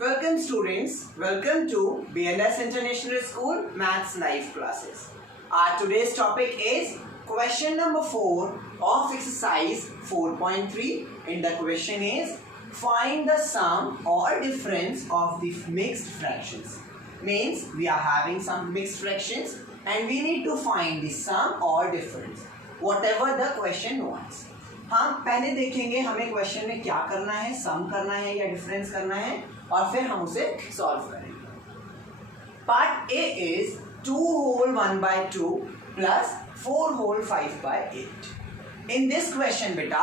Welcome students, welcome to BNS International School Maths Live classes. Our today's topic is question number 4 of exercise 4.3 and the question is find the sum or difference of the mixed fractions. Means we are having some mixed fractions and we need to find the sum or difference, whatever the question wants. हम पहले देखेंगे हमें question में क्या करना है, सम करना है या डिफरेंस करना है और फिर हम उसे सॉल्व करेंगे. Part A is 2 whole 1 by 2 plus 4 whole 5 by 8. In this question beta,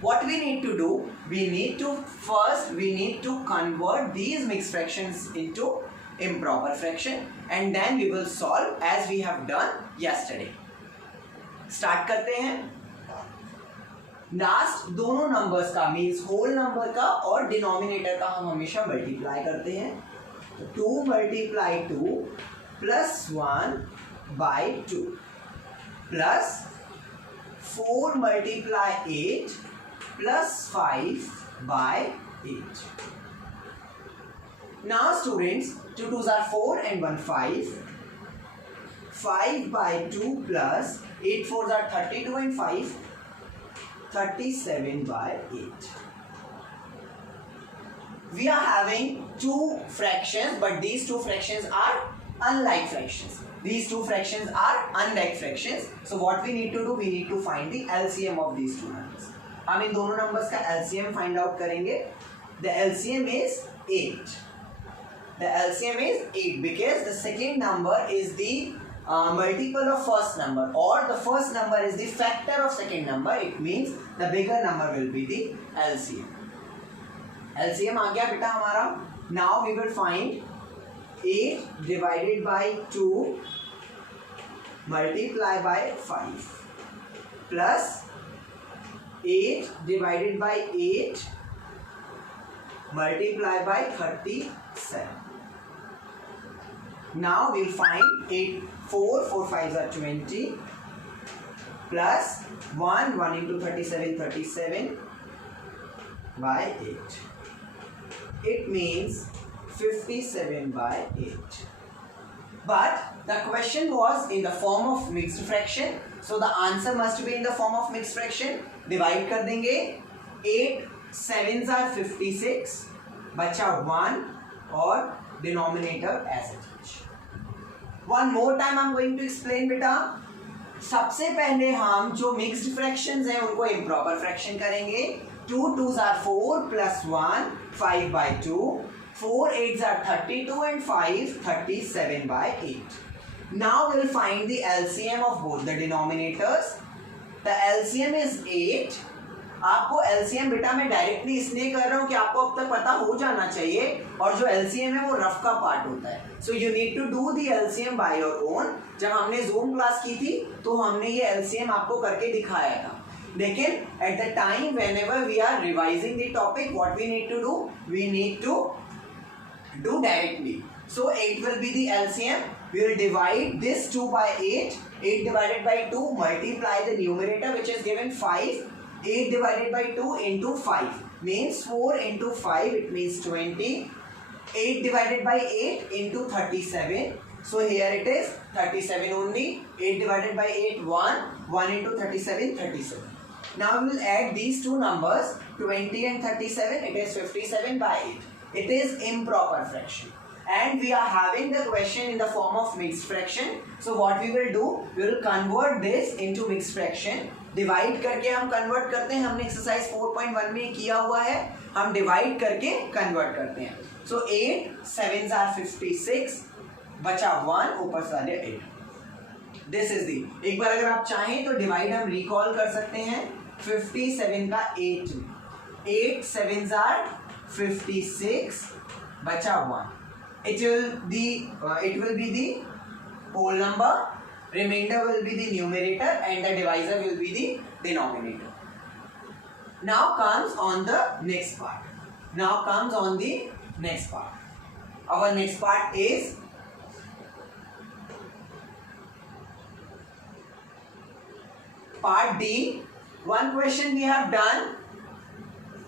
what we need to do, we need to convert these mixed fractions into improper fraction and then we will solve as we have done yesterday. Start करते हैं. Last दोनों numbers का means whole number का और denominator का हम हमेशा multiply करते हैं. 2 multiply 2 plus 1 by 2 plus 4 multiply 8 plus 5 by 8. Now students 2 2s are 4 and 1 5. 5 by 2 plus 8 4s are 32 and 5 37 by 8. We are having two fractions, but these two fractions are unlike fractions. These two fractions are unlike fractions. So what we need to do, we need to find the LCM of these two numbers. हम इन दोनों numbers का LCM find out करेंगे. The LCM is 8. The LCM is 8 because the second number is the multiple of first number or the first number is the factor of second number. It means the bigger number will be the LCM. LCM आ गया बेटा हमारा. Now we will find 8 divided by 2 multiply by 5 plus 8 divided by 8 multiply by 37. Now we will find 8 4 5s are 20 plus 1 into 37 by 8. It means 57 by 8. But the question was in the form of mixed fraction, so the answer must be in the form of mixed fraction. Divide कर देंगे. 8 7s are 56, बचा 1 और denominator as it is. One more time I'm going to explain बेटा. सबसे पहले हम जो mixed fractions हैं उनको इम्प्रॉपर फ्रैक्शन करेंगे. 2 2s are 4 plus 1 5 by 2. 4 8s are 32 and 5 37 by 8. Now we'll find the LCM of both the denominators. The LCM is 8. आपको LCM बेटा मैं डायरेक्टली इसलिए कर रहा हूँ कि आपको अब तक पता हो जाना चाहिए और जो LCM है वो रफ का पार्ट होता है. So you need to do the LCM by your own. जब हमने जूम क्लास की थी तो हमने ये LCM आपको करके दिखाया था. लेकिन at the time whenever we are revising the topic what we need to do, we need to do directly. So 8 will be the LCM. We will divide this 2 by 8. 8 divided by 2 multiply the numerator which is given 5. 8 divided by 2 into 5 means 4 into 5, it means 20. 8 divided by 8 into 37. So here it is 37 only. 8 divided by 8 1 into 37 37. Now we will add these two numbers 20 and 37. It is 57 by 8. It is improper fraction. And we are having the question in the form of mixed fraction. So what we will do, we will convert this into mixed fraction. Divide करके हम convert करते हैं. हमने exercise 4.1 में किया हुआ है. हम डिवाइड करके कन्वर्ट करते हैं. सो 8 7s are 56, बचा 1 ऊपर से 8. This is the. एक बार अगर आप चाहें तो डिवाइड हम रिकॉल कर सकते हैं. 57 का 8 में 8 7s are 56, बचा 1. It will be the whole number. Remainder will be the numerator and the divisor will be the denominator. Now comes on the next part. Our next part is part D. One question we have done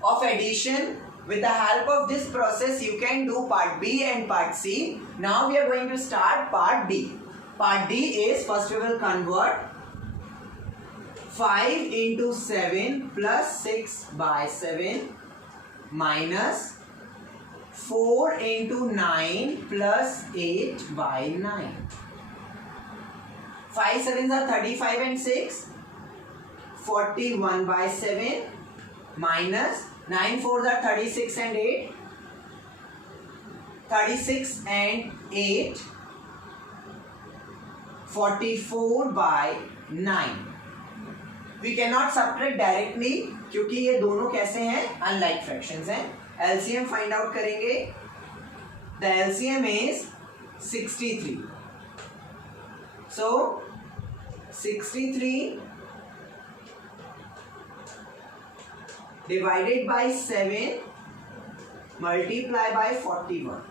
of addition with the help of this process you can do part B and part C. Now we are going to start part D. Part D is, first we will convert 5 into 7 plus 6 by 7 minus 4 into 9 plus 8 by 9. 5 sevens are 35 and 6, 41 by 7 minus 9 fours are 36 and 8, 36 and 8, 44 by 9. We cannot subtract directly क्योंकि ये दोनों कैसे हैं, unlike fractions हैं. LCM find out करेंगे. The LCM is 63. So 63 divided by 7 multiply by 41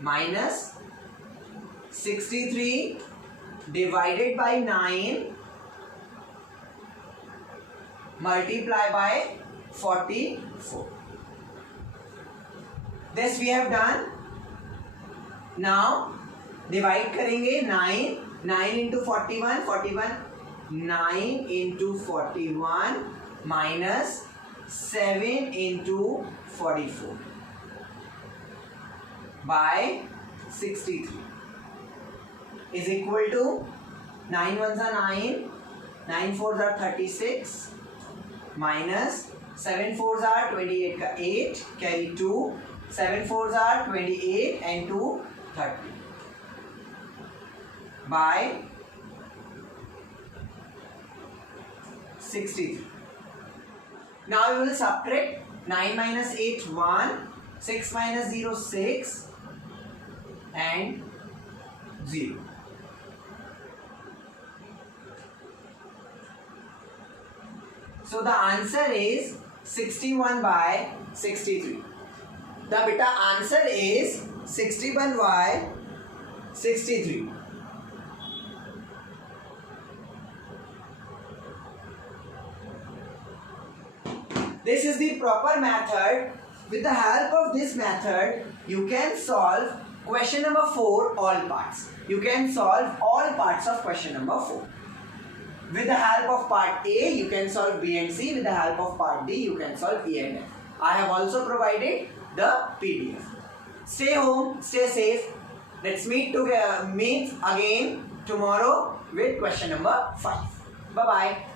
minus 63 divided by 9 multiply by 44. This we have done. Now divide करेंगे 9 into 41 9 into 41 minus 7 into 44 by 63 is equal to 9 ones are 9, 9 fours are 36 minus 7 fours are 28 का 8 carry 2, 7 fours are 28 and 2 30 by 63. Now we will subtract 9 minus 8 1, 6 minus 0 6 and 0. So the answer is 61 by 63. The beta answer is 61 by 63. This is the proper method. With the help of this method, you can solve question number 4 all parts. You can solve all parts of question number 4. With the help of part A, you can solve B and C. With the help of part D, you can solve E and F. I have also provided the PDF. Stay home, stay safe. Let's meet again tomorrow with question number 5. Bye-bye.